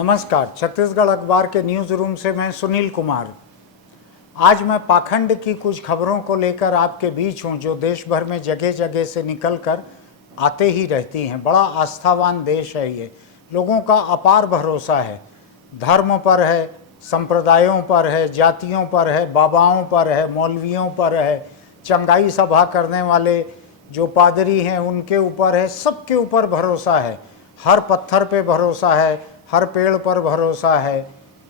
नमस्कार, छत्तीसगढ़ अखबार के न्यूज़ रूम से मैं सुनील कुमार। आज मैं पाखंड की कुछ खबरों को लेकर आपके बीच हूं, जो देश भर में जगह जगह से निकलकर आते ही रहती हैं। बड़ा आस्थावान देश है ये, लोगों का अपार भरोसा है। धर्म पर है, संप्रदायों पर है, जातियों पर है, बाबाओं पर है, मौलवियों पर है, चंगाई सभा करने वाले जो पादरी हैं उनके ऊपर है, सबके ऊपर भरोसा है। हर पत्थर पे भरोसा है, हर पेड़ पर भरोसा है।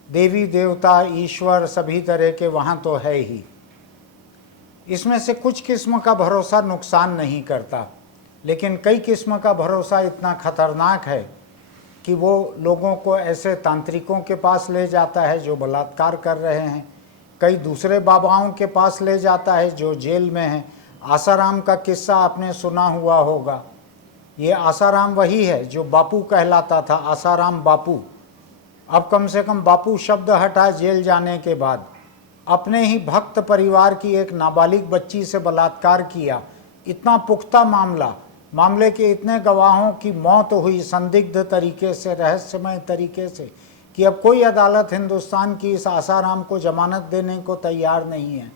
देवी देवता ईश्वर सभी तरह के वहाँ तो है ही। इसमें से कुछ किस्म का भरोसा नुकसान नहीं करता, लेकिन कई किस्म का भरोसा इतना खतरनाक है कि वो लोगों को ऐसे तांत्रिकों के पास ले जाता है जो बलात्कार कर रहे हैं, कई दूसरे बाबाओं के पास ले जाता है जो जेल में हैं। आसाराम का किस्सा आपने सुना हुआ होगा। ये आसाराम वही है जो बापू कहलाता था, आसाराम बापू। अब कम से कम बापू शब्द हटा जेल जाने के बाद। अपने ही भक्त परिवार की एक नाबालिग बच्ची से बलात्कार किया। इतना पुख्ता मामले के इतने गवाहों की मौत हुई संदिग्ध तरीके से, रहस्यमय तरीके से, कि अब कोई अदालत हिंदुस्तान की इस आसाराम को जमानत देने को तैयार नहीं है,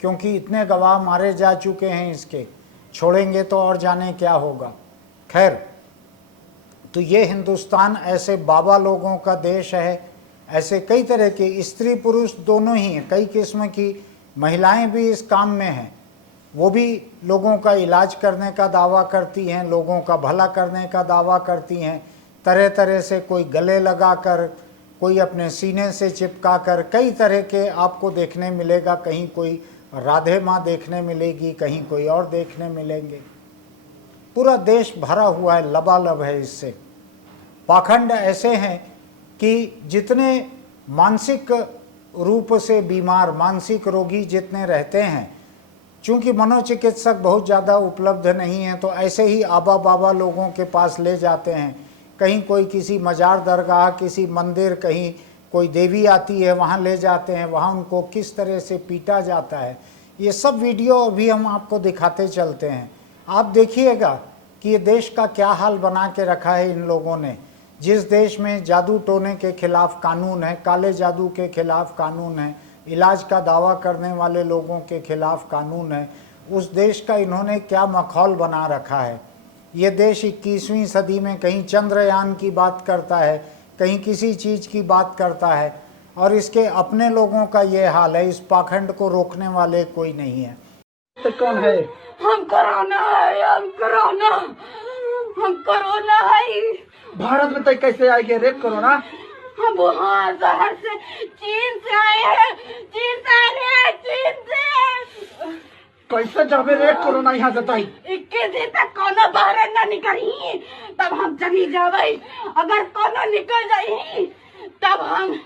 क्योंकि इतने गवाह मारे जा चुके हैं इसके। छोड़ेंगे तो और जाने क्या होगा। खैर, तो ये हिंदुस्तान ऐसे बाबा लोगों का देश है। ऐसे कई तरह के स्त्री पुरुष दोनों ही हैं, कई किस्म की महिलाएं भी इस काम में हैं। वो भी लोगों का इलाज करने का दावा करती हैं, लोगों का भला करने का दावा करती हैं, तरह तरह से, कोई गले लगाकर, कोई अपने सीने से चिपका कर, कई तरह के आपको देखने मिलेगा। कहीं कोई राधे माँ देखने मिलेगी, कहीं कोई और देखने मिलेंगे। पूरा देश भरा हुआ है, लबालब है इससे। पाखंड ऐसे हैं कि जितने मानसिक रूप से बीमार, मानसिक रोगी जितने रहते हैं, चूंकि मनोचिकित्सक बहुत ज़्यादा उपलब्ध नहीं हैं, तो ऐसे ही आबा बाबा लोगों के पास ले जाते हैं। कहीं कोई किसी मजार दरगाह, किसी मंदिर, कहीं कोई देवी आती है, वहाँ ले जाते हैं। वहाँ उनको किस तरह से पीटा जाता है, ये सब वीडियो अभी हम आपको दिखाते चलते हैं। आप देखिएगा कि ये देश का क्या हाल बना के रखा है इन लोगों ने। जिस देश में जादू टोने के खिलाफ कानून है, काले जादू के खिलाफ कानून है, इलाज का दावा करने वाले लोगों के खिलाफ कानून है, उस देश का इन्होंने क्या मखौल बना रखा है। ये देश 21वीं सदी में कहीं चंद्रयान की बात करता है, कहीं किसी चीज़ की बात करता है, और इसके अपने लोगों का ये हाल है। इस पाखंड को रोकने वाले कोई नहीं है। तो कौन है? हम कोरोना है, हम कोरोना है। भारत में तो कैसे आएंगे रे कोरोना? हम वहाँ शहर से, चीन से आए हैं, चीन से। कैसे जावे रे कोरोना यहाँ से? 21 दिन तक कोनो बाहर न निकली, तब हम चली जावे। अगर कोनो निकल जाई तब हम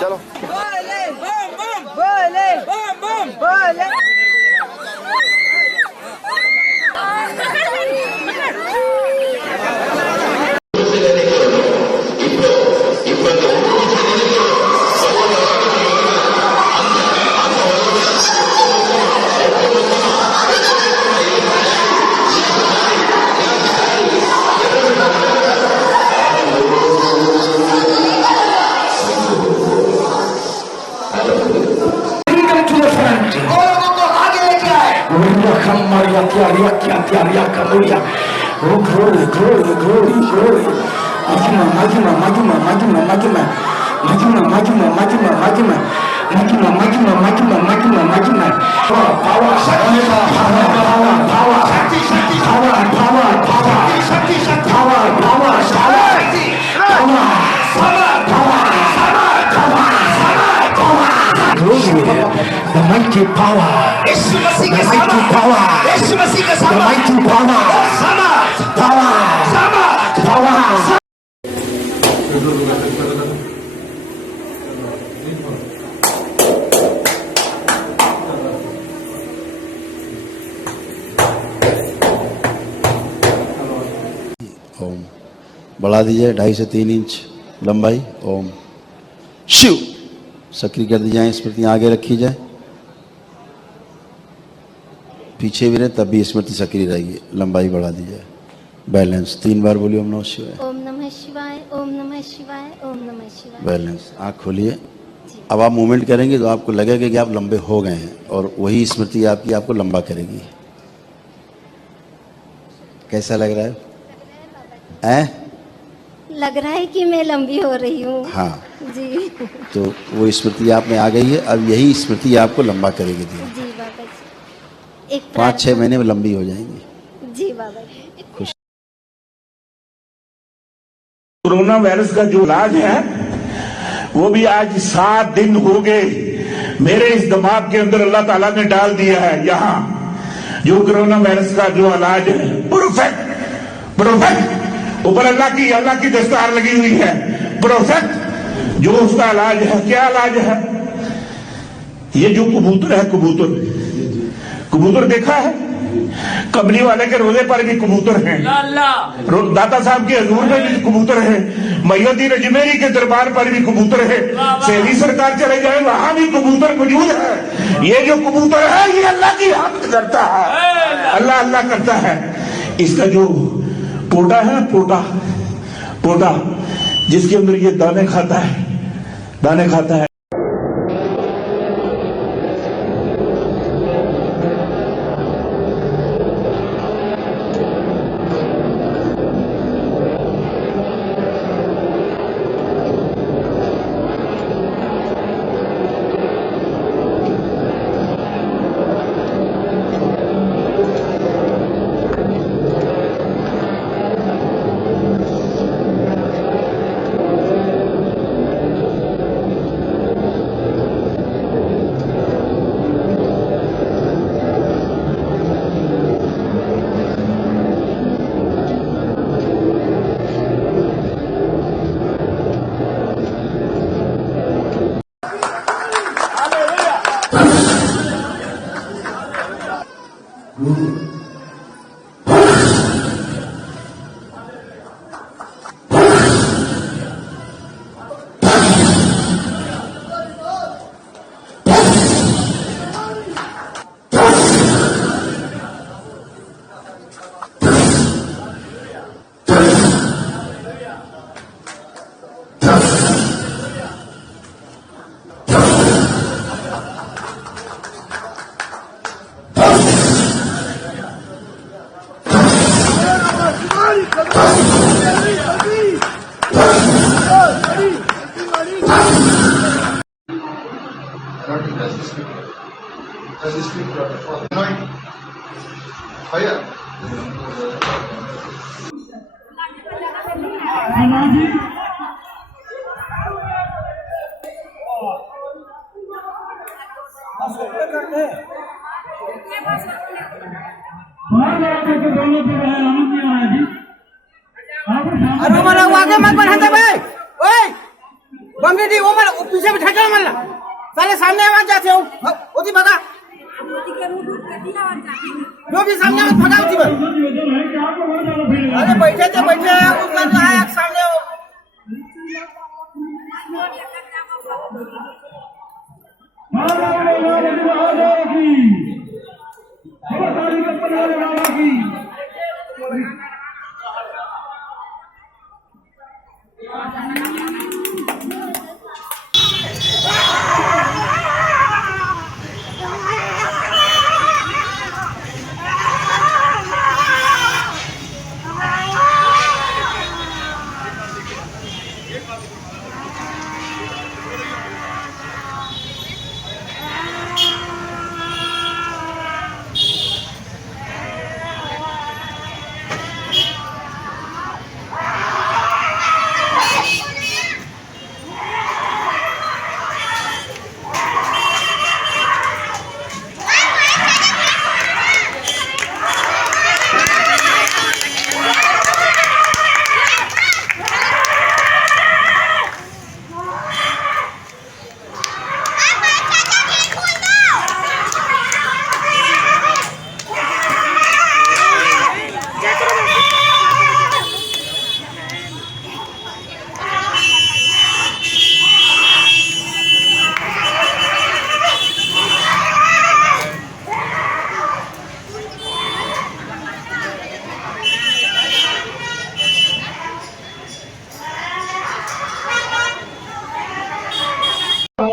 चलो बोले बम बम, बोले बम बम, बोले। The mighty power, the mighty power, the mighty power. ओम बढ़ा दीजिए 2.5 से 3 इंच लंबाई। ओम शिव सक्रिय कर दी जाए, स्मृतियाँ आगे रखी जाए। पीछे भी रहे तब भी स्मृति सक्रिय रहेगी। लंबाई बढ़ा दीजिए। बैलेंस 3 बार बोलिए ओम नमः शिवाय। ओम नमः शिवाय, ओम नमः शिवाय, ओम नमः शिवाय। बैलेंस। आँख खोलिए। अब आप मूवमेंट करेंगे तो आपको लगेगा कि आप लंबे हो गए हैं और वही स्मृति आपकी आपको लंबा करेगी। कैसा लग रहा है? लग रहा है कि मैं लंबी हो रही हूँ। हाँ जी तो वो स्मृति आप में आ गई है। अब यही स्मृति आपको लंबा करेगी। जी बाबा जी। एक 5-6 महीने में लंबी हो जाएंगी। जी बाबा जी। कोरोना वायरस का जो इलाज है वो भी आज 7 दिन हो गए मेरे इस दिमाग के अंदर अल्लाह ताला ने डाल दिया है। यहाँ जो कोरोना वायरस का जो इलाज है परफेक्ट ऊपर अल्लाह की दस्तार लगी हुई है। परफेक्ट जो उसका इलाज है। क्या इलाज है? ये जो कबूतर है, कबूतर देखा है? कमली वाले के रोजे पर भी कबूतर हैं। दाता साहब के हजूर में भी कबूतर है। मोइनुद्दीन अजमेरी के दरबार पर भी कबूतर है। सेहली सरकार चले जाए वहां भी कबूतर मौजूद है। ये जो कबूतर है ये अल्लाह की हम्द करता है। अल्लाह करता है। इसका जो पोटा है ना, पोटा जिसके अंदर ये दाने खाता है। अरे मला वागे मत बनते भाई। ओए बमरी दी वो मला पीछे बैठा के मला साले सामने आवाज जाते हो ओती भगा जो भी सामने मत भगा ओती अरे बैठे थे बैठे उसका जो है सामने हो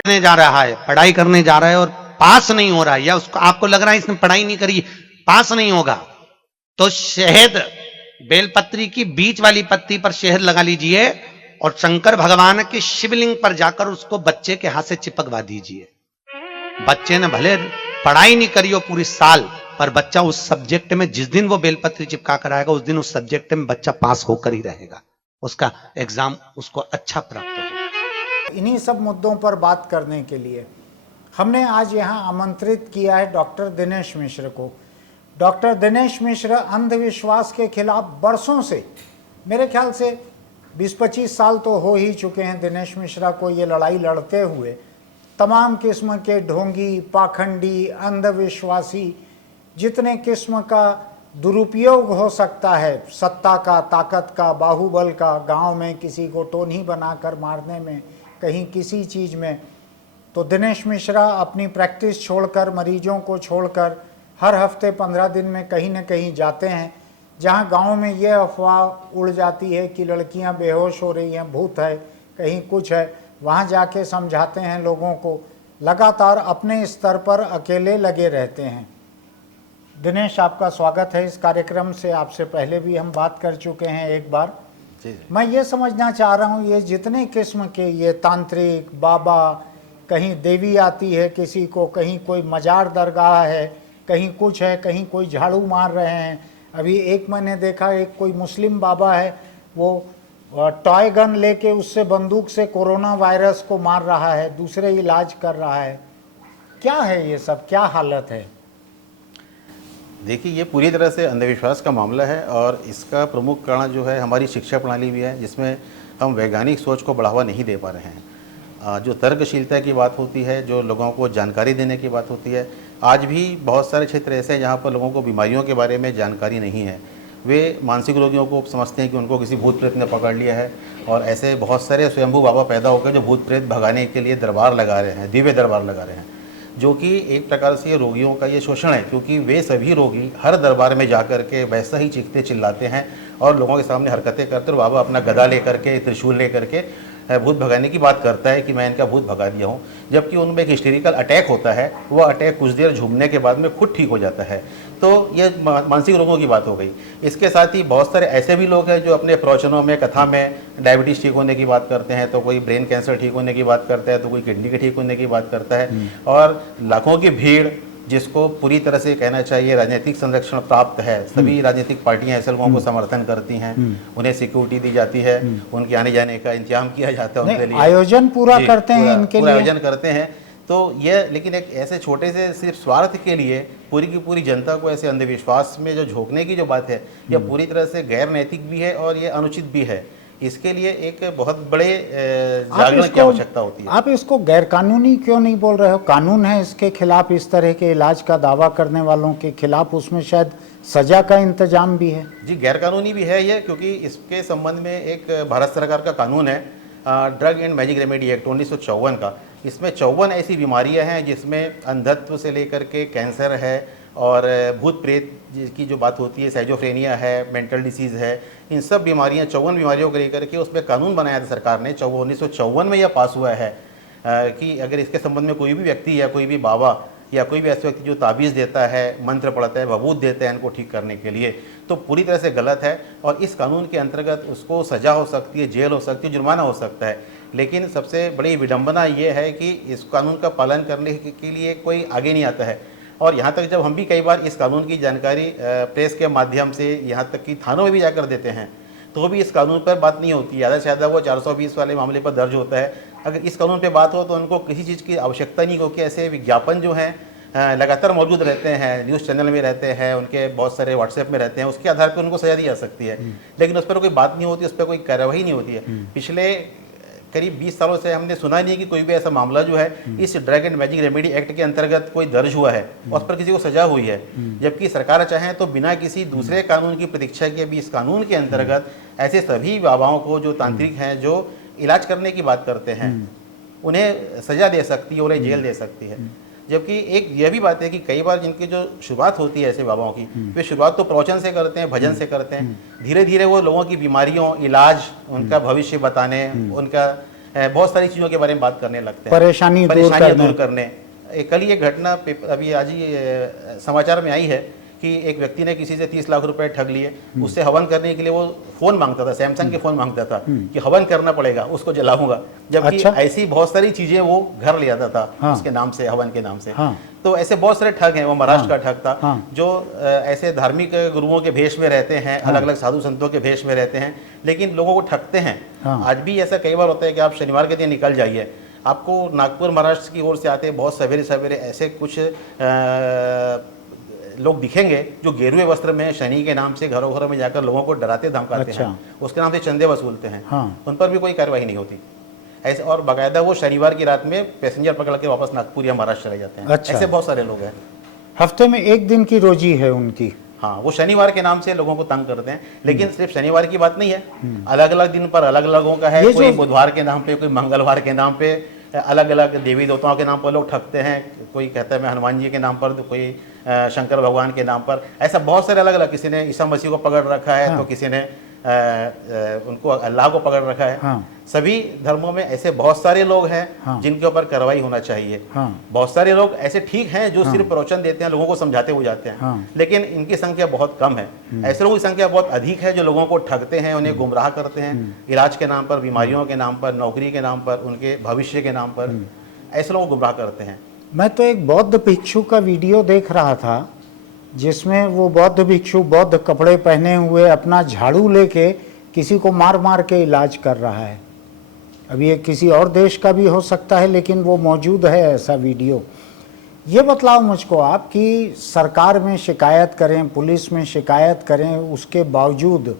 करने जा रहा है, पढ़ाई करने जा रहा है और पास नहीं हो रहा है, या उसको आपको लग रहा है इसने पढ़ाई नहीं करी, पास नहीं होगा, तो शहद बेलपत्री की बीच वाली पत्ती पर शहद लगा लीजिए और शंकर भगवान के शिवलिंग पर जाकर उसको बच्चे के हाथ से चिपकवा दीजिए। बच्चे ने भले पढ़ाई नहीं करी हो पूरी साल, पर बच्चा उस सब्जेक्ट में जिस दिन वो बेलपत्री चिपका कर आएगा उस दिन उस सब्जेक्ट में बच्चा पास होकर ही रहेगा, उसका एग्जाम उसको अच्छा प्राप्त होगा। इन्हीं सब मुद्दों पर बात करने के लिए हमने आज यहाँ आमंत्रित किया है डॉक्टर दिनेश मिश्र को। डॉक्टर दिनेश मिश्र अंधविश्वास के खिलाफ बरसों से, मेरे ख्याल से 20-25 साल तो हो ही चुके हैं दिनेश मिश्रा को ये लड़ाई लड़ते हुए, तमाम किस्म के ढोंगी, पाखंडी, अंधविश्वासी, जितने किस्म का दुरुपयोग हो सकता है सत्ता का, ताकत का, बाहुबल का, गांव में किसी को टोनी बनाकर मारने में, कहीं किसी चीज़ में, तो दिनेश मिश्रा अपनी प्रैक्टिस छोड़कर, मरीजों को छोड़कर हर हफ्ते 15 दिन में कहीं न कहीं जाते हैं, जहां गांव में ये अफवाह उड़ जाती है कि लड़कियां बेहोश हो रही हैं, भूत है, कहीं कुछ है, वहां जाके समझाते हैं लोगों को। लगातार अपने स्तर पर अकेले लगे रहते हैं। दिनेश, आपका स्वागत है इस कार्यक्रम से। आपसे पहले भी हम बात कर चुके हैं एक बार। मैं ये समझना चाह रहा हूँ, ये जितने किस्म के ये तांत्रिक, बाबा, कहीं देवी आती है किसी को, कहीं कोई मजार दरगाह है, कहीं कुछ है, कहीं कोई झाड़ू मार रहे हैं। अभी एक मैंने देखा, एक कोई मुस्लिम बाबा है, वो टॉय गन लेके उससे बंदूक से कोरोना वायरस को मार रहा है, दूसरे इलाज कर रहा है। क्या है ये सब, क्या हालत है? देखिए, ये पूरी तरह से अंधविश्वास का मामला है और इसका प्रमुख कारण जो है हमारी शिक्षा प्रणाली भी है, जिसमें हम वैज्ञानिक सोच को बढ़ावा नहीं दे पा रहे हैं। जो तर्कशीलता की बात होती है, जो लोगों को जानकारी देने की बात होती है, आज भी बहुत सारे क्षेत्र ऐसे हैं जहाँ पर लोगों को बीमारियों के बारे में जानकारी नहीं है। वे मानसिक रोगियों को समझते हैं कि उनको किसी भूत प्रेत ने पकड़ लिया है, और ऐसे बहुत सारे स्वयंभू बाबा पैदा होकर जो भूत प्रेत भगाने के लिए दरबार लगा रहे हैं, दिव्य दरबार लगा रहे हैं, जो कि एक प्रकार से रोगियों का ये शोषण है, क्योंकि वे सभी रोगी हर दरबार में जाकर के वैसा ही चीखते चिल्लाते हैं और लोगों के सामने हरकतें करते, और बाबा अपना गदा लेकर के, त्रिशूल लेकर के भूत भगाने की बात करता है कि मैं इनका भूत भगा दिया हूँ, जबकि उनमें एक हिस्टेरिकल अटैक होता है। वो अटैक कुछ देर झूमने के बाद में खुद ठीक हो जाता है। तो ये मानसिक रोगों की बात हो गई। इसके साथ ही बहुत सारे ऐसे भी लोग हैं जो अपने प्रवचनों में, कथा में डायबिटीज़ ठीक होने की बात करते हैं, तो कोई ब्रेन कैंसर ठीक होने की बात करता है, तो कोई किडनी के ठीक होने की बात करता है, और लाखों की भीड़ जिसको पूरी तरह से कहना चाहिए राजनीतिक संरक्षण प्राप्त है। सभी राजनीतिक पार्टियां ऐसे लोगों को समर्थन करती हैं, उन्हें सिक्योरिटी दी जाती है, उनके आने जाने का इंतजाम किया जाता है, उनके लिए आयोजन पूरा करते हैं, इनके लिए आयोजन करते हैं। तो ये, लेकिन एक ऐसे छोटे से सिर्फ स्वार्थ के लिए पूरी की पूरी जनता को ऐसे अंधविश्वास में जो झोंकने की जो बात है, यह पूरी तरह से गैर नैतिक भी है और ये अनुचित भी है। इसके लिए एक बहुत बड़े जागरण की आवश्यकता होती है। आप इसको गैर कानूनी क्यों नहीं बोल रहे हो? कानून है इसके खिलाफ, इस तरह के इलाज का दावा करने वालों के खिलाफ, उसमें शायद सजा का इंतजाम भी है। जी, गैर कानूनी भी है ये, क्योंकि इसके संबंध में एक भारत सरकार का कानून है, drug and magic remedy act 1954 का। इसमें 54 ऐसी बीमारियां हैं जिसमें अंधत्व से लेकर के कैंसर है और भूत प्रेत की जो बात होती है, साइजोफ्रेनिया है, मेंटल डिसीज़ है, इन सब बीमारियां 54 बीमारियों को लेकर के उस पर कानून बनाया था सरकार ने। 1954 में यह पास हुआ है कि अगर इसके संबंध में कोई भी व्यक्ति या कोई भी बाबा या कोई भी ऐसा व्यक्ति जो ताबीज़ देता है, मंत्र पढ़ता है, भभूत देता है इनको ठीक करने के लिए, तो पूरी तरह से गलत है। और इस कानून के अंतर्गत उसको सज़ा हो सकती है, जेल हो सकती है, जुर्माना हो सकता है। लेकिन सबसे बड़ी विडंबना ये है कि इस कानून का पालन करने के लिए कोई आगे नहीं आता है। और यहाँ तक जब हम भी कई बार इस कानून की जानकारी प्रेस के माध्यम से, यहाँ तक कि थानों में भी जाकर देते हैं, तो भी इस कानून पर बात नहीं होती। ज़्यादा से ज़्यादा वो 420 वाले मामले पर दर्ज होता है। अगर इस कानून पे बात हो तो उनको किसी चीज़ की आवश्यकता नहीं हो कि ऐसे विज्ञापन जो हैं लगातार मौजूद रहते हैं, न्यूज़ चैनल में रहते हैं, उनके बहुत सारे व्हाट्सएप में रहते हैं, उसके आधार पर उनको सजा दी जा सकती है। लेकिन उस पर कोई बात नहीं होती, उस पर कोई कार्रवाई नहीं होती है। पिछले करीब 20 सालों से हमने सुना नहीं कि कोई भी ऐसा मामला जो है इस drug and magic remedy act के अंतर्गत कोई दर्ज हुआ है और उस पर किसी को सजा हुई है। जबकि सरकार चाहे तो बिना किसी दूसरे कानून की प्रतीक्षा के भी इस कानून के अंतर्गत ऐसे सभी बाबाओं को जो तांत्रिक हैं, जो इलाज करने की बात करते हैं, उन्हें सजा दे सकती है, उन्हें जेल दे सकती है। जबकि एक यह भी बात है कि कई बार जिनकी जो शुरुआत होती है ऐसे बाबाओं की, वे शुरुआत तो प्रवचन से करते हैं, भजन से करते हैं। धीरे धीरे वो लोगों की बीमारियों, इलाज, उनका भविष्य बताने, उनका बहुत सारी चीज़ों के बारे में बात करने लगते हैं, परेशानियां दूर करने। कल ये घटना अभी आज ही समाचार में आई है कि एक व्यक्ति ने किसी से 30 लाख रुपए ठग लिए। उससे हवन करने के लिए वो फ़ोन मांगता था, सैमसंग के फ़ोन मांगता था कि हवन करना पड़ेगा, उसको जलाऊंगा। जबकि अच्छा? ऐसी बहुत सारी चीज़ें वो घर ले आता था। हाँ। उसके नाम से, हवन के नाम से। हाँ। तो ऐसे बहुत सारे ठग हैं। वो महाराष्ट्र का ठग था। हाँ। जो ऐसे धार्मिक गुरुओं के भेष में रहते हैं, अलग अलग साधु संतों के भेष में रहते हैं, लेकिन लोगों को ठगते हैं। आज भी ऐसा कई बार होता है कि आप शनिवार के दिन निकल जाइए, आपको नागपुर महाराष्ट्र की ओर से आते बहुत सवेरे सवेरे ऐसे कुछ लोग दिखेंगे जो गेरुए वस्त्र में शनि के नाम से घरों घरों में जाकर लोगों को डराते धमकाते हैं, उसके नाम से चंदे वसूलते हैं। हाँ। उन पर भी कोई कार्रवाई नहीं होती ऐसे। और बाकायदा वो शनिवार की रात में पैसेंजर पकड़ के वापस नागपुर या महाराष्ट्र चले जाते हैं। अच्छा। ऐसे बहुत सारे लोग हैं। हफ्ते में एक दिन की रोजी है उनकी। हाँ, वो शनिवार के नाम से लोगों को तंग करते हैं। लेकिन सिर्फ शनिवार की बात नहीं है, अलग अलग दिन पर अलग अलग लोगों का है। कोई बुधवार के नाम पे, कोई मंगलवार के नाम पे, अलग अलग देवी देवताओं के नाम पर लोग ठगते हैं। कोई कहता है मैं हनुमान जी के नाम पर, तो कोई शंकर भगवान के नाम पर। ऐसा बहुत सारे अलग अलग, किसी ने ईसा मसीह को पकड़ रखा है। हाँ। तो किसी ने उनको अल्लाह को पकड़ रखा है। हाँ। सभी धर्मों में ऐसे बहुत सारे लोग हैं। हाँ। जिनके ऊपर कार्रवाई होना चाहिए। हाँ। बहुत सारे लोग ऐसे ठीक हैं जो सिर्फ प्रवचन देते हैं, लोगों को समझाते हो जाते हैं। हाँ। लेकिन इनकी संख्या बहुत कम है। ऐसे लोगों की संख्या बहुत अधिक है जो लोगों को ठगते हैं, उन्हें गुमराह करते हैं, इलाज के नाम पर, बीमारियों के नाम पर, नौकरी के नाम पर, उनके भविष्य के नाम पर ऐसे लोगों को गुमराह करते हैं। मैं तो एक बौद्ध भिक्षु का वीडियो देख रहा था जिसमें वो बौद्ध भिक्षु बौद्ध कपड़े पहने हुए अपना झाड़ू लेके किसी को मार मार के इलाज कर रहा है। अब ये किसी और देश का भी हो सकता है, लेकिन वो मौजूद है ऐसा वीडियो। ये बतलाओ मुझको आप कि सरकार में शिकायत करें, पुलिस में शिकायत करें, उसके बावजूद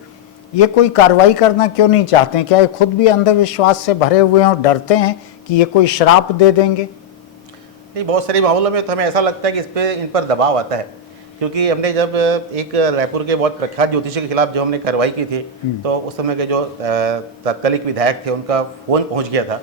ये कोई कार्रवाई करना क्यों नहीं चाहते हैं? क्या ये खुद भी अंधविश्वास से भरे हुए हैं और डरते हैं कि ये कोई श्राप दे देंगे? नहीं, बहुत सारे मामलों में तो हमें ऐसा लगता है कि इन पर दबाव आता है। क्योंकि हमने जब एक रायपुर के बहुत प्रख्यात ज्योतिषी के खिलाफ जो हमने कार्रवाई की थी, तो उस समय के जो तत्कालिक विधायक थे उनका फोन पहुंच गया था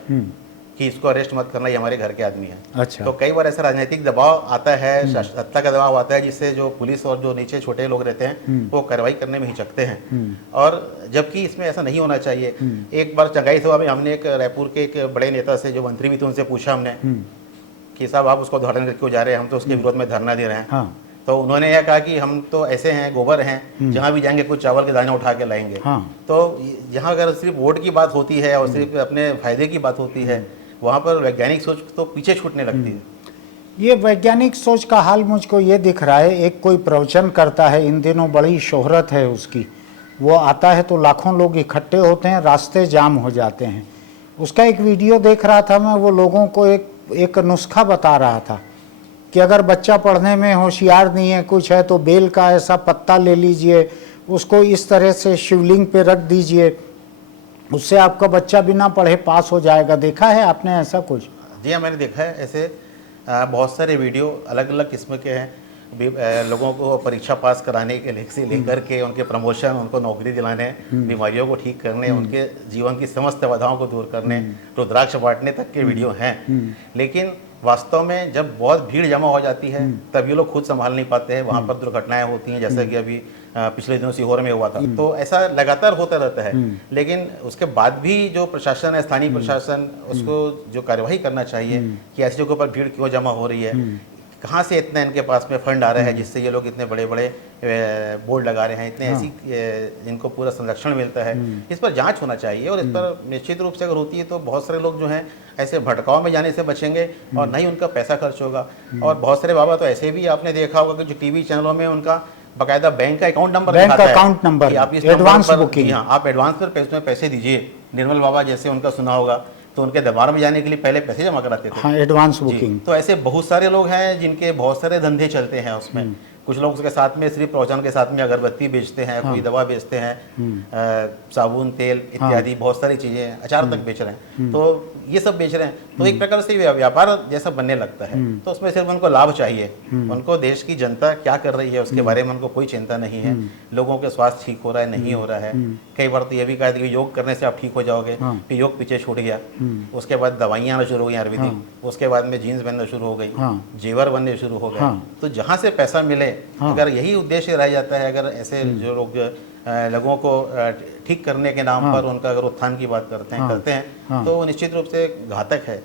कि इसको अरेस्ट मत करना, ये हमारे घर के आदमी है। अच्छा। तो कई बार ऐसा राजनीतिक दबाव आता है, सत्ता का दबाव आता है, जिससे जो पुलिस और जो नीचे छोटे लोग रहते हैं वो कार्रवाई करने में हिचकते हैं। और जबकि इसमें ऐसा नहीं होना चाहिए। एक बार चंगाई सभा में हमने एक रायपुर के एक बड़े नेता से, जो मंत्री भी थे, उनसे पूछा हमने कि साहब आप उसको उदाहरण करके क्यों जा रहे हैं, हम तो उसके विरोध में धरना दे रहे हैं। हाँ। तो उन्होंने यह कहा कि हम तो ऐसे हैं, गोबर हैं, जहां भी जाएंगे कुछ चावल के दाने उठा के लाएंगे। हाँ। तो जहां अगर सिर्फ वोट की बात होती है और सिर्फ अपने फायदे की बात होती है, वहां पर वैज्ञानिक सोच तो पीछे छूटने लगती है। ये वैज्ञानिक सोच का हाल मुझको ये दिख रहा है। एक कोई प्रवचन करता है, इन दिनों बड़ी शोहरत है उसकी, वो आता है तो लाखों लोग इकट्ठे होते हैं, रास्ते जाम हो जाते हैं। उसका एक वीडियो देख रहा था मैं, वो लोगों को एक नुस्खा बता रहा था कि अगर बच्चा पढ़ने में होशियार नहीं है, कुछ है, तो बेल का ऐसा पत्ता ले लीजिए, उसको इस तरह से शिवलिंग पे रख दीजिए, उससे आपका बच्चा बिना पढ़े पास हो जाएगा। देखा है आपने ऐसा कुछ? जी हाँ, मैंने देखा है। ऐसे बहुत सारे वीडियो अलग अलग किस्म के हैं। लोगों को परीक्षा पास कराने के से लेकर के उनके प्रमोशन, उनको नौकरी दिलाने, बीमारियों को ठीक करने, उनके जीवन की समस्त बाधाओं को दूर करने, रुद्राक्ष बांटने तक के वीडियो हैं। लेकिन वास्तव में जब बहुत भीड़ जमा हो जाती है तब ये लोग खुद संभाल नहीं पाते हैं, वहाँ पर दुर्घटनाएं होती हैं, जैसे कि अभी पिछले दिनों सीहोर में हुआ था। तो ऐसा लगातार होता रहता है, लेकिन उसके बाद भी जो प्रशासन है, स्थानीय प्रशासन, उसको जो कार्यवाही करना चाहिए कि ऐसी जगहों पर भीड़ क्यों जमा हो रही है, कहाँ से इतना इनके पास में फंड आ रहा है जिससे ये लोग इतने बड़े बड़े बोर्ड लगा रहे हैं, इतने ऐसी इनको पूरा संरक्षण मिलता है। इस पर जांच होना चाहिए और इस पर निश्चित रूप से अगर होती है तो बहुत सारे लोग जो हैं ऐसे भटकाव में जाने से बचेंगे और नहीं उनका पैसा खर्च होगा। और बहुत सारे बाबा तो ऐसे भी आपने देखा होगा कि जो टीवी चैनलों में उनका बकायदा बैंक का अकाउंट नंबर बैंक दिखाता अकाउंट है नंबर, कि आप इस एडवांस नंबर पर, बुकिंग। हाँ, आप एडवांस पर पैसे दीजिए। निर्मल बाबा जैसे उनका सुना होगा, तो उनके दरबार में जाने के लिए पहले पैसे जमा कराते थे। हाँ, एडवांस जी, बुकिंग। तो ऐसे बहुत सारे लोग हैं जिनके बहुत सारे धंधे चलते हैं उसमें। कुछ लोग उसके साथ में सिर्फ प्रवचन के साथ में अगरबत्ती बेचते हैं, कोई दवा बेचते हैं, साबुन, तेल इत्यादि बहुत सारी चीजें, अचार तक बेच रहे हैं। तो ये सब बेच रहे हैं, तो एक प्रकार से व्यापार जैसा बनने लगता है। तो उसमें सिर्फ उनको लाभ चाहिए, उनको देश की जनता क्या कर रही है उसके बारे में उनको कोई चिंता नहीं है। लोगों के स्वास्थ्य ठीक हो रहा है नहीं हो रहा है। कई बार तो ये भी कहा था कि योग करने से आप ठीक हो जाओगे, फिर योग पीछे छूट गया। उसके बाद दवाइयाँ आना शुरू हो गई आयुर्वेदिक, उसके बाद में जीन्स बनना शुरू हो गई, जेवर बनने शुरू हो गए। तो जहाँ से पैसा मिले, अगर यही उद्देश्य रह जाता है, अगर ऐसे जो लोग लोगों को ठीक करने के नाम पर उनका अगर उत्थान की बात करते हैं तो निश्चित रूप से घातक है।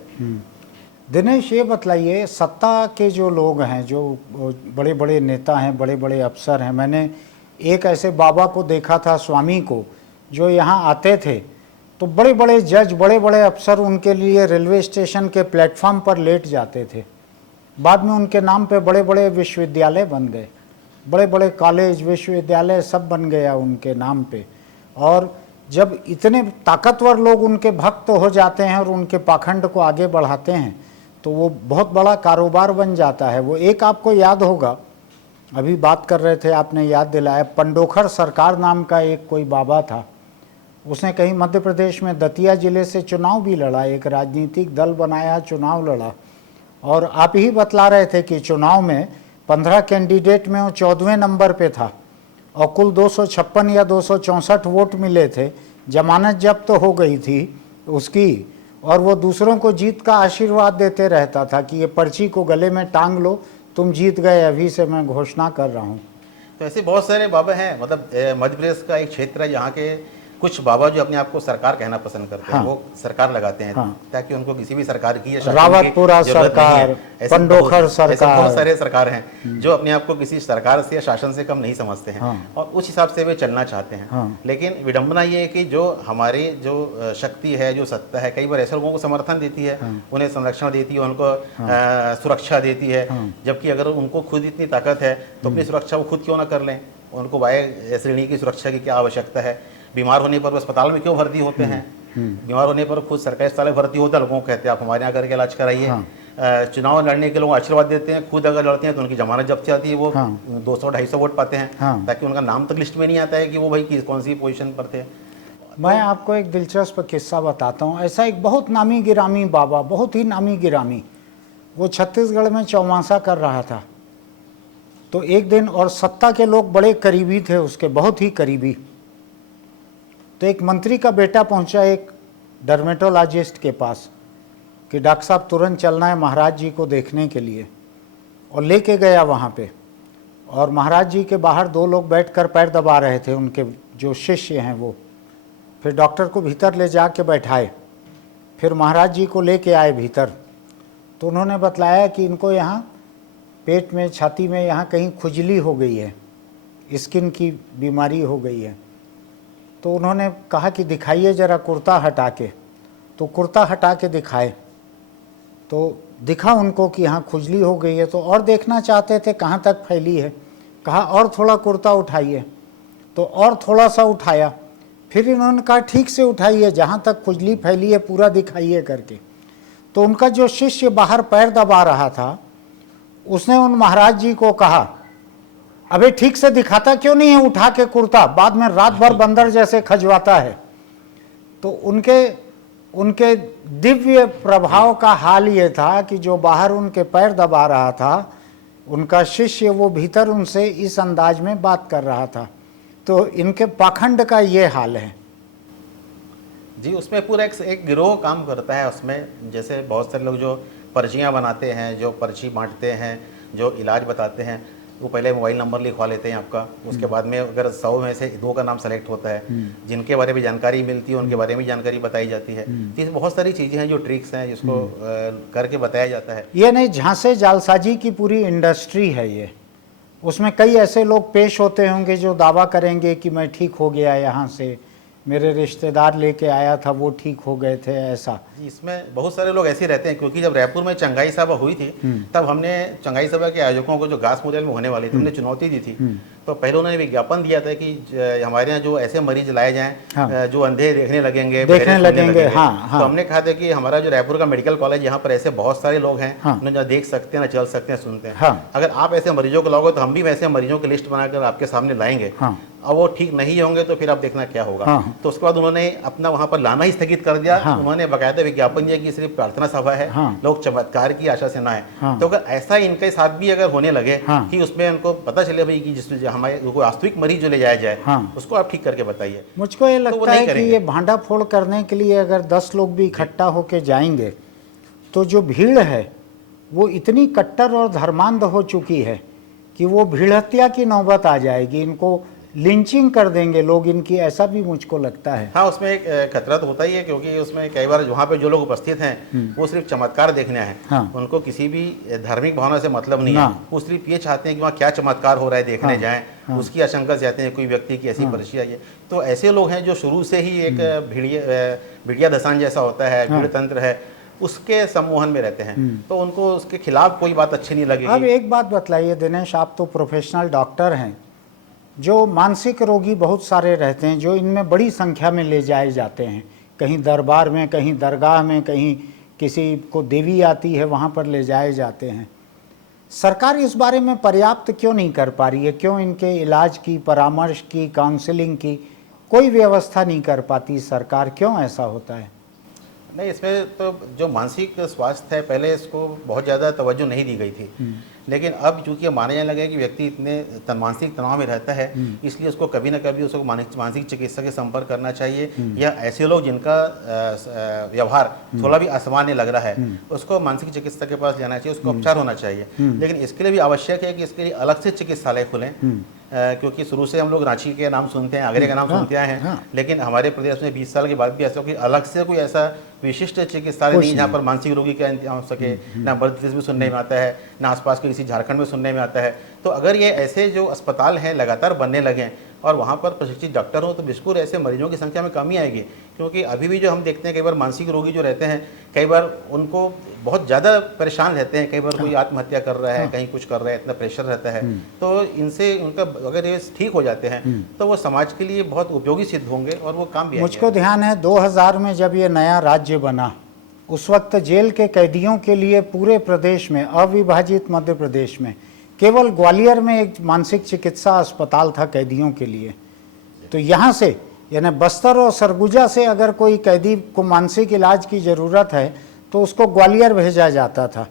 दिनेश, ये बतलाइए, सत्ता के जो लोग हैं, जो बड़े बड़े नेता हैं, बड़े बड़े अफसर हैं, मैंने एक ऐसे बाबा को देखा था, स्वामी को, जो यहाँ आते थे तो बड़े बड़े जज, बड़े बड़े अफसर उनके लिए रेलवे स्टेशन के प्लेटफॉर्म पर लेट जाते थे। बाद में उनके नाम पे बड़े बड़े विश्वविद्यालय बन गए, बड़े बड़े कॉलेज, विश्वविद्यालय सब बन गया उनके नाम पे। और जब इतने ताकतवर लोग उनके भक्त हो जाते हैं और उनके पाखंड को आगे बढ़ाते हैं तो वो बहुत बड़ा कारोबार बन जाता है। वो एक आपको याद होगा, अभी बात कर रहे थे, आपने याद दिलाया, पंडोखर सरकार नाम का एक कोई बाबा था। उसने कहीं मध्य प्रदेश में दतिया जिले से चुनाव भी लड़ा, एक राजनीतिक दल बनाया, चुनाव लड़ा। और आप ही बतला रहे थे कि चुनाव में 15 कैंडिडेट में वो 14वें नंबर पे था और कुल 256 या 264 वोट मिले थे। जमानत जब्त तो हो गई थी उसकी, और वो दूसरों को जीत का आशीर्वाद देते रहता था कि ये पर्ची को गले में टांग लो, तुम जीत गए, अभी से मैं घोषणा कर रहा हूँ। तो ऐसे बहुत सारे बाबा हैं। मतलब मध्य प्रदेश का एक क्षेत्र है यहाँ के कुछ बाबा जो अपने आप को सरकार कहना पसंद करते हैं, वो सरकार लगाते हैं ताकि उनको किसी भी सरकार की या रावतपुरा सरकार, पंडोखर सरकार, ऐसे बहुत सारे सरकार हैं जो अपने आप को किसी सरकार से या शासन से कम नहीं समझते हैं और उस हिसाब से वे चलना चाहते हैं। लेकिन विडंबना ये है कि जो हमारी जो शक्ति है, जो सत्ता है, कई बार ऐसे लोगों को समर्थन देती है, उन्हें संरक्षण देती है, उनको सुरक्षा देती है, जबकि अगर उनको खुद इतनी ताकत है तो अपनी सुरक्षा वो खुद क्यों ना कर लें। उनको वायु श्रेणी की सुरक्षा की क्या आवश्यकता है। बीमार होने पर वो अस्पताल में क्यों भर्ती होते हैं, बीमार होने पर खुद सरकारी अस्पताल में भर्ती होता है, लोगों को कहते हैं आप हमारे यहाँ करके इलाज कराइए। चुनाव लड़ने के लोग आशीर्वाद देते हैं, खुद अगर लड़ते हैं तो उनकी जमानत जब्त जाती है, वो 200-250 वोट पाते हैं ताकि उनका नाम तक लिस्ट में नहीं आता है कि वो भाई कौन सी पोजीशन पर थे। मैं आपको एक दिलचस्प किस्सा बताता हूँ। ऐसा एक बहुत नामी गिरामी बाबा, बहुत ही नामी गिरामी, वो छत्तीसगढ़ में चौमासा कर रहा था। तो एक दिन, और सत्ता के लोग बड़े करीबी थे उसके, बहुत ही करीबी। तो एक मंत्री का बेटा पहुंचा एक डर्मेटोलॉजिस्ट के पास कि डॉक्टर साहब तुरंत चलना है महाराज जी को देखने के लिए, और लेके गया वहाँ पे। और महाराज जी के बाहर 2 लोग बैठकर पैर दबा रहे थे, उनके जो शिष्य हैं वो। फिर डॉक्टर को भीतर ले जा के बैठाए, फिर महाराज जी को लेके आए भीतर। तो उन्होंने बतलाया कि इनको यहाँ पेट में, छाती में यहाँ कहीं खुजली हो गई है, स्किन की बीमारी हो गई है। तो उन्होंने कहा कि दिखाइए ज़रा कुर्ता हटा के। तो कुर्ता हटा के दिखाए तो दिखा उनको कि यहाँ खुजली हो गई है। तो और देखना चाहते थे कहाँ तक फैली है। कहा और थोड़ा कुर्ता उठाइए, तो और थोड़ा सा उठाया। फिर इन्होंने कहा ठीक से उठाइए, जहाँ तक खुजली फैली है पूरा दिखाइए करके। तो उनका जो शिष्य बाहर पैर दबा रहा था, उसने उन महाराज जी को कहा, अबे ठीक से दिखाता क्यों नहीं है उठा के कुर्ता, बाद में रात भर बंदर जैसे खजवाता है। तो उनके दिव्य प्रभाव का हाल ये था कि जो बाहर उनके पैर दबा रहा था, उनका शिष्य, वो भीतर उनसे इस अंदाज में बात कर रहा था। तो इनके पाखंड का ये हाल है जी। उसमें पूरा एक गिरोह काम करता है उसमें। जैसे बहुत सारे लोग जो पर्चियाँ बनाते हैं, जो पर्ची बांटते हैं, जो इलाज बताते हैं, वो पहले मोबाइल नंबर लिखवा लेते हैं आपका। उसके बाद में अगर 100 में से 2 का नाम सेलेक्ट होता है, जिनके बारे में जानकारी मिलती है उनके बारे में जानकारी बताई जाती है। तो इसमें बहुत सारी चीज़ें हैं जो ट्रिक्स हैं जिसको करके बताया जाता है। ये नहीं, झांसे जालसाजी की पूरी इंडस्ट्री है ये। उसमें कई ऐसे लोग पेश होते होंगे जो दावा करेंगे कि मैं ठीक हो गया, यहाँ से मेरे रिश्तेदार लेके आया था वो ठीक हो गए थे, ऐसा। इसमें बहुत सारे लोग ऐसे रहते हैं, क्योंकि जब रायपुर में चंगाई सभा हुई थी तब हमने चंगाई सभा के आयोजकों को, जो घास मुदल में होने वाली थी, हमने चुनौती दी थी। तो पहले उन्होंने विज्ञापन दिया था कि हमारे यहाँ जो ऐसे मरीज लाए जाएं जो अंधे देखने लगेंगे, हाँ। तो हमने कहा था कि हमारा जो रायपुर का मेडिकल कॉलेज, यहाँ पर ऐसे बहुत सारे लोग हैं जो देख सकते हैं, ना चल सकते हैं, सुनते हैं। अगर आप ऐसे मरीजों को लाओगे तो हम भी वैसे मरीजों की लिस्ट बनाकर आपके सामने लाएंगे। अब वो ठीक नहीं होंगे तो फिर आप देखना क्या होगा। तो उसके बाद उन्होंने अपना वहां पर लाना ही स्थगित कर दिया। उन्होंने बाकायदा विज्ञापन दिया कि सिर्फ प्रार्थना सभा है, लोग चमत्कार की आशा से ना आए। तो अगर ऐसा इनके साथ भी अगर होने लगे कि उसमें उनको पता चले भाई कि जिसमें हमारे वास्तविक मरीज जो ले जाया जाए उसको आप ठीक करके बताइए। मुझको ये लगता है कि ये भांडा फोड़ करने के लिए अगर 10 लोग भी इकट्ठा होके जाएंगे तो जो भीड़ है वो इतनी कट्टर और धर्मांध हो चुकी है कि वो भीड़ हत्या की नौबत आ जाएगी, इनको लिंचिंग कर देंगे लोग इनकी, ऐसा भी मुझको लगता है। हाँ, उसमें एक खतरा तो होता ही है, क्योंकि उसमें कई बार वहाँ पे जो लोग उपस्थित हैं वो सिर्फ चमत्कार देखने आए हैं। उनको किसी भी धार्मिक भावना से मतलब नहीं है। वो सिर्फ ये चाहते हैं कि वहाँ क्या चमत्कार हो रहा है देखने जाएं। उसकी आशंका से आते हैं कोई व्यक्ति की ऐसी पर्ची आई है। तो ऐसे लोग हैं जो शुरू से ही एक भेड़िया धसान जैसा होता है, भीड़ तंत्र है, उसके सम्मोहन में रहते हैं। तो उनको उसके खिलाफ कोई बात अच्छी नहीं लगेगी। अब एक बात बतलाइए दिनेश, आप तो प्रोफेशनल डॉक्टर हैं, जो मानसिक रोगी बहुत सारे रहते हैं जो इनमें बड़ी संख्या में ले जाए जाते हैं, कहीं दरबार में, कहीं दरगाह में, कहीं किसी को देवी आती है वहाँ पर ले जाए जाते हैं। सरकार इस बारे में पर्याप्त क्यों नहीं कर पा रही है? क्यों इनके इलाज की, परामर्श की, काउंसलिंग की कोई व्यवस्था नहीं कर पाती सरकार? क्यों ऐसा होता है? नहीं, इसमें तो जो मानसिक स्वास्थ्य है पहले इसको बहुत ज़्यादा तवज्जो नहीं दी गई थी, लेकिन अब चूंकि माना जाने लगा कि व्यक्ति इतने मानसिक तनाव में रहता है, इसलिए उसको कभी ना कभी उसको मानसिक चिकित्सक के संपर्क करना चाहिए, या ऐसे लोग जिनका व्यवहार थोड़ा भी असामान्य लग रहा है उसको मानसिक चिकित्सक के पास जाना चाहिए, उसको उपचार होना चाहिए। लेकिन इसके लिए भी आवश्यक है कि इसके लिए अलग से चिकित्सालय खुलें, क्योंकि शुरू से हम लोग रांची के नाम सुनते हैं, आगरे का नाम सुनते आए हैं, लेकिन हमारे प्रदेश में 20 साल के बाद भी ऐसा कोई अलग से कोई ऐसा विशिष्ट चिकित्सालय नहीं जहाँ पर मानसिक रोगी का इंतजाम हो सके। ना मध्य प्रदेश में सुनने में आता है, ना आसपास के किसी झारखंड में सुनने में आता है। तो अगर ये ऐसे जो अस्पताल हैं लगातार बनने लगे और वहाँ पर प्रशिक्षित डॉक्टर हो तो बिल्कुल ऐसे मरीजों की संख्या में कमी आएगी। क्योंकि अभी भी जो हम देखते हैं कई बार मानसिक रोगी जो रहते हैं, कई बार उनको बहुत ज़्यादा परेशान रहते हैं, कई बार कोई आत्महत्या कर रहा है, कहीं कुछ कर रहा है, इतना प्रेशर रहता है। तो इनसे उनका अगर ये ठीक हो जाते हैं तो वो समाज के लिए बहुत उपयोगी सिद्ध होंगे और वो काम भी। मुझको ध्यान है 2000 में जब ये नया राज्य बना उस वक्त जेल के कैदियों के लिए पूरे प्रदेश में, अविभाजित मध्य प्रदेश में, केवल ग्वालियर में एक मानसिक चिकित्सा अस्पताल था कैदियों के लिए। तो यहाँ से यानी बस्तर और सरगुजा से अगर कोई कैदी को मानसिक इलाज की ज़रूरत है तो उसको ग्वालियर भेजा जाता था।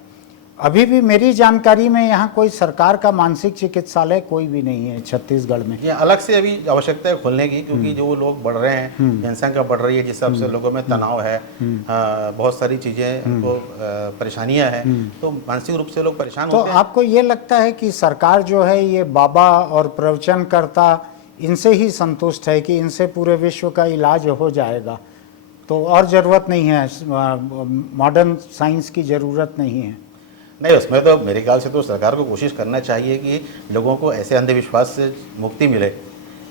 अभी भी मेरी जानकारी में यहाँ कोई सरकार का मानसिक चिकित्सालय कोई भी नहीं है छत्तीसगढ़ में। ये अलग से अभी आवश्यकता है खोलने की, क्योंकि जो लोग बढ़ रहे हैं, जनसंख्या बढ़ रही है, जिस हिसाब से लोगों में तनाव है, बहुत सारी चीज़ें उनको परेशानियां हैं, तो मानसिक रूप से लोग परेशान होते हैं। तो आपको ये लगता है कि सरकार जो है ये बाबा और प्रवचनकर्ता इनसे ही संतुष्ट है कि इनसे पूरे विश्व का इलाज हो जाएगा, तो और ज़रूरत नहीं है, मॉडर्न साइंस की ज़रूरत नहीं है? नहीं, उसमें तो मेरे ख्याल से तो सरकार को कोशिश करना चाहिए कि लोगों को ऐसे अंधविश्वास से मुक्ति मिले।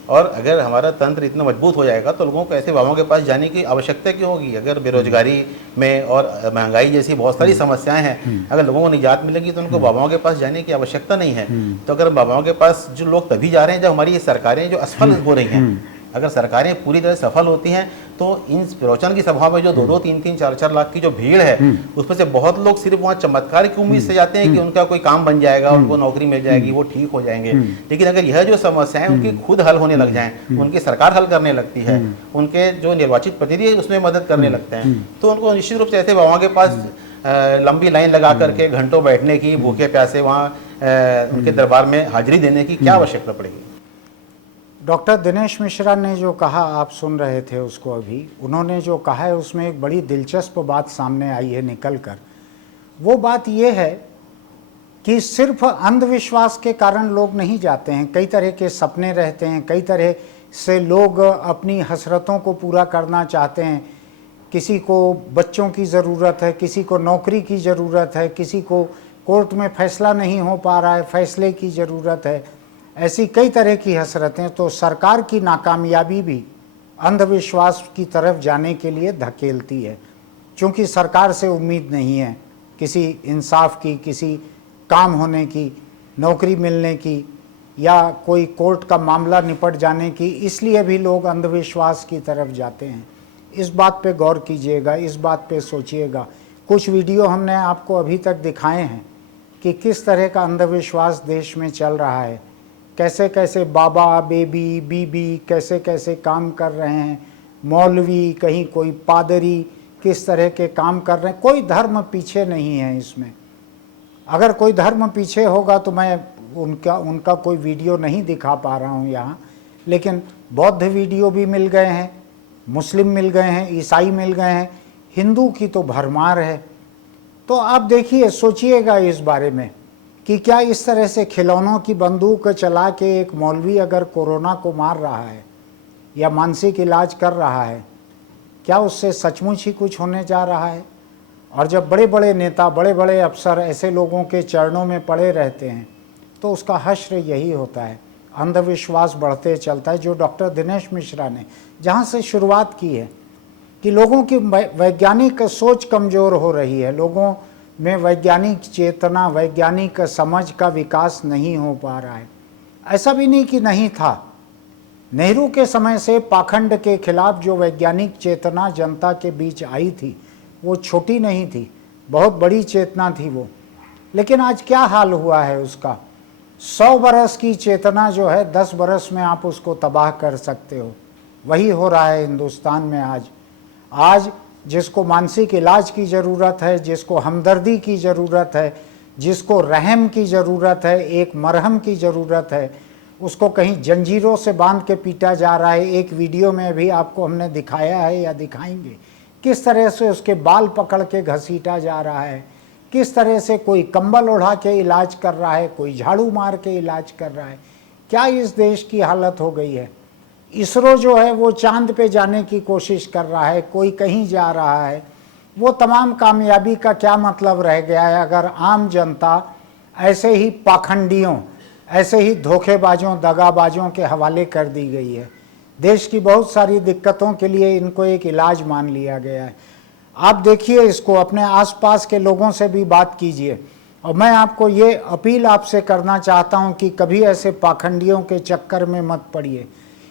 और अगर हमारा तंत्र इतना मजबूत हो जाएगा तो लोगों को ऐसे बाबाओं के पास जाने की आवश्यकता क्यों होगी? अगर बेरोजगारी में और महंगाई जैसी बहुत सारी समस्याएं हैं, अगर लोगों को निजात मिलेगी तो उनको बाबाओं के पास जाने की आवश्यकता नहीं है। तो अगर बाबाओं के पास जो लोग तभी जा रहे हैं जब हमारी ये सरकारें जो असफल हो रही हैं, अगर सरकारें पूरी तरह सफल होती हैं तो इन प्रवचन की सभा में जो 2-2, 3-3, 4-4 लाख की जो भीड़ है उसमें से बहुत लोग सिर्फ वहाँ चमत्कार की उम्मीद से जाते हैं कि उनका कोई काम बन जाएगा, उनको नौकरी मिल जाएगी, वो ठीक हो जाएंगे। लेकिन अगर यह जो समस्याएं उनकी खुद हल होने लग जाएं, उनकी सरकार हल करने लगती है, उनके जो निर्वाचित प्रतिनिधि उसमें मदद करने लगते हैं, तो उनको निश्चित रूप से ऐसे बाबाओं के पास लंबी लाइन लगा करके घंटों बैठने की, भूखे प्यासे वहाँ उनके दरबार में हाजिरी देने की क्या आवश्यकता पड़ेगी? डॉक्टर दिनेश मिश्रा ने जो कहा, आप सुन रहे थे उसको अभी, उन्होंने जो कहा है उसमें एक बड़ी दिलचस्प बात सामने आई है निकल कर। वो बात ये है कि सिर्फ अंधविश्वास के कारण लोग नहीं जाते हैं, कई तरह के सपने रहते हैं, कई तरह से लोग अपनी हसरतों को पूरा करना चाहते हैं। किसी को बच्चों की ज़रूरत है, किसी को नौकरी की ज़रूरत है, किसी को कोर्ट में फैसला नहीं हो पा रहा है, फैसले की ज़रूरत है। ऐसी कई तरह की हसरतें, तो सरकार की नाकामयाबी भी अंधविश्वास की तरफ जाने के लिए धकेलती है, क्योंकि सरकार से उम्मीद नहीं है किसी इंसाफ की, किसी काम होने की, नौकरी मिलने की, या कोई कोर्ट का मामला निपट जाने की, इसलिए भी लोग अंधविश्वास की तरफ जाते हैं। इस बात पे गौर कीजिएगा, इस बात पे सोचिएगा। कुछ वीडियो हमने आपको अभी तक दिखाए हैं कि किस तरह का अंधविश्वास देश में चल रहा है, कैसे कैसे बाबा, बेबी, बीबी कैसे कैसे काम कर रहे हैं, मौलवी, कहीं कोई पादरी किस तरह के काम कर रहे हैं। कोई धर्म पीछे नहीं है इसमें। अगर कोई धर्म पीछे होगा तो मैं उनका कोई वीडियो नहीं दिखा पा रहा हूँ यहाँ, लेकिन बौद्ध वीडियो भी मिल गए हैं, मुस्लिम मिल गए हैं, ईसाई मिल गए हैं, हिंदू की तो भरमार है। तो आप देखिए, सोचिएगा इस बारे में कि क्या इस तरह से खिलौनों की बंदूक चला के एक मौलवी अगर कोरोना को मार रहा है या मानसिक इलाज कर रहा है, क्या उससे सचमुच ही कुछ होने जा रहा है? और जब बड़े बड़े नेता, बड़े बड़े अफसर ऐसे लोगों के चरणों में पड़े रहते हैं तो उसका हश्र यही होता है, अंधविश्वास बढ़ते चलता है। जो डॉक्टर दिनेश मिश्रा ने जहाँ से शुरुआत की है कि लोगों की वैज्ञानिक सोच कमज़ोर हो रही है, लोगों में वैज्ञानिक चेतना, वैज्ञानिक समझ का विकास नहीं हो पा रहा है। ऐसा भी नहीं कि नहीं था, नेहरू के समय से पाखंड के खिलाफ जो वैज्ञानिक चेतना जनता के बीच आई थी वो छोटी नहीं थी, बहुत बड़ी चेतना थी वो। लेकिन आज क्या हाल हुआ है उसका? 100 बरस की चेतना जो है 10 बरस में आप उसको तबाह कर सकते हो। वही हो रहा है हिंदुस्तान में आज जिसको मानसिक इलाज की ज़रूरत है, जिसको हमदर्दी की ज़रूरत है, जिसको रहम की ज़रूरत है, एक मरहम की ज़रूरत है, उसको कहीं जंजीरों से बांध के पीटा जा रहा है। एक वीडियो में भी आपको हमने दिखाया है या दिखाएंगे किस तरह से उसके बाल पकड़ के घसीटा जा रहा है, किस तरह से कोई कंबल ओढ़ा के इलाज कर रहा है, कोई झाड़ू मार के इलाज कर रहा है। क्या इस देश की हालत हो गई है? इसरो जो है वो चांद पे जाने की कोशिश कर रहा है, कोई कहीं जा रहा है। वो तमाम कामयाबी का क्या मतलब रह गया है अगर आम जनता ऐसे ही पाखंडियों, ऐसे ही धोखेबाजों, दगाबाजों के हवाले कर दी गई है। देश की बहुत सारी दिक्कतों के लिए इनको एक इलाज मान लिया गया है। आप देखिए इसको, अपने आसपास के लोगों से भी बात कीजिए। और मैं आपको ये अपील आपसे करना चाहता हूँ कि कभी ऐसे पाखंडियों के चक्कर में मत पड़िए।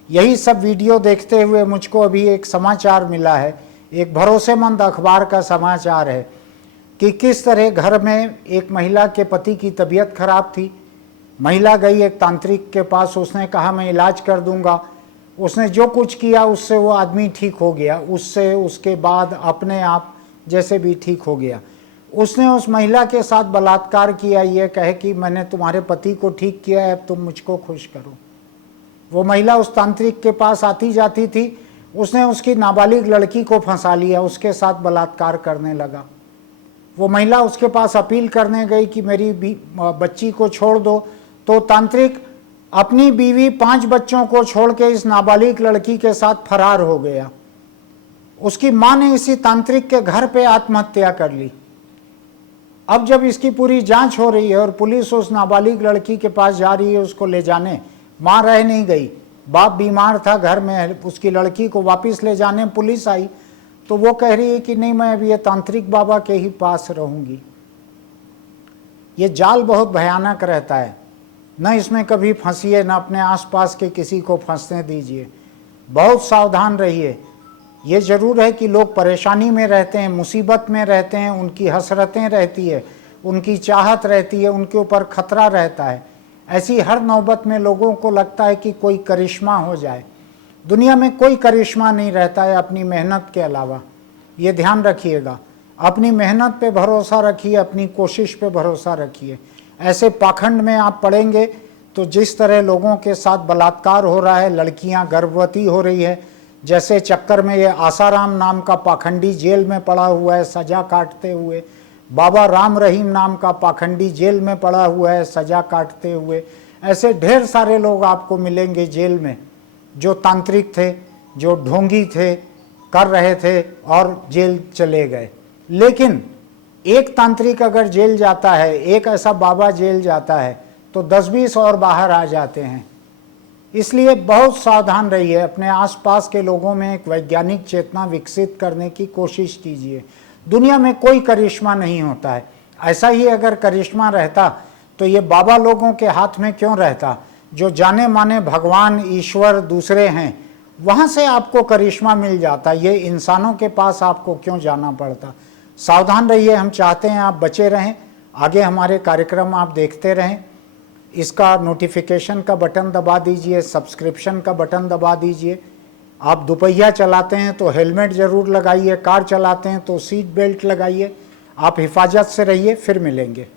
यही सब वीडियो देखते हुए मुझको अभी एक समाचार मिला है, एक भरोसेमंद अखबार का समाचार है कि किस तरह घर में एक महिला के पति की तबीयत खराब थी। महिला गई एक तांत्रिक के पास, उसने कहा मैं इलाज कर दूंगा। उसने जो कुछ किया उससे वो आदमी ठीक हो गया, उससे उसके बाद अपने आप जैसे भी ठीक हो गया। उसने उस महिला के साथ बलात्कार किया, ये कहे कि मैंने तुम्हारे पति को ठीक किया है, अब तुम मुझको खुश करो। वो महिला उस तांत्रिक के पास आती जाती थी, उसने उसकी नाबालिग लड़की को फंसा लिया, उसके साथ बलात्कार करने लगा। वो महिला उसके पास अपील करने गई कि मेरी बच्ची को छोड़ दो, तो तांत्रिक अपनी बीवी 5 बच्चों को छोड़ के इस नाबालिग लड़की के साथ फरार हो गया। उसकी मां ने इसी तांत्रिक के घर पे आत्महत्या कर ली। अब जब इसकी पूरी जांच हो रही है और पुलिस उस नाबालिग लड़की के पास जा रही है उसको ले जाने, मां रह नहीं गई, बाप बीमार था घर में, उसकी लड़की को वापस ले जाने पुलिस आई तो वो कह रही है कि नहीं, मैं अभी ये तांत्रिक बाबा के ही पास रहूंगी। ये जाल बहुत भयानक रहता है, न इसमें कभी फंसिए, न अपने आसपास के किसी को फंसने दीजिए। बहुत सावधान रहिए। ये ज़रूर है कि लोग परेशानी में रहते हैं, मुसीबत में रहते हैं, उनकी हसरतें रहती है, उनकी चाहत रहती है, उनके ऊपर खतरा रहता है। ऐसी हर नौबत में लोगों को लगता है कि कोई करिश्मा हो जाए। दुनिया में कोई करिश्मा नहीं रहता है अपनी मेहनत के अलावा, ये ध्यान रखिएगा। अपनी मेहनत पे भरोसा रखिए, अपनी कोशिश पे भरोसा रखिए। ऐसे पाखंड में आप पड़ेंगे तो जिस तरह लोगों के साथ बलात्कार हो रहा है, लड़कियां गर्भवती हो रही है, जैसे चक्कर में ये आसाराम नाम का पाखंडी जेल में पड़ा हुआ है सजा काटते हुए, बाबा राम रहीम नाम का पाखंडी जेल में पड़ा हुआ है सजा काटते हुए। ऐसे ढेर सारे लोग आपको मिलेंगे जेल में जो तांत्रिक थे, जो ढोंगी थे, कर रहे थे और जेल चले गए। लेकिन एक तांत्रिक अगर जेल जाता है, एक ऐसा बाबा जेल जाता है, तो 10-20 और बाहर आ जाते हैं। इसलिए बहुत सावधान रहिए, अपने आसपास के लोगों में एक वैज्ञानिक चेतना विकसित करने की कोशिश कीजिए। दुनिया में कोई करिश्मा नहीं होता है। ऐसा ही अगर करिश्मा रहता तो ये बाबा लोगों के हाथ में क्यों रहता? जो जाने माने भगवान ईश्वर दूसरे हैं, वहाँ से आपको करिश्मा मिल जाता। ये इंसानों के पास आपको क्यों जाना पड़ता? सावधान रहिए, हम चाहते हैं आप बचे रहें, आगे हमारे कार्यक्रम आप देखते रहें। इसका नोटिफिकेशन का बटन दबा दीजिए, सब्सक्रिप्शन का बटन दबा दीजिए। आप दोपहिया चलाते हैं तो हेलमेट ज़रूर लगाइए, कार चलाते हैं तो सीट बेल्ट लगाइए। आप हिफाजत से रहिए, फिर मिलेंगे।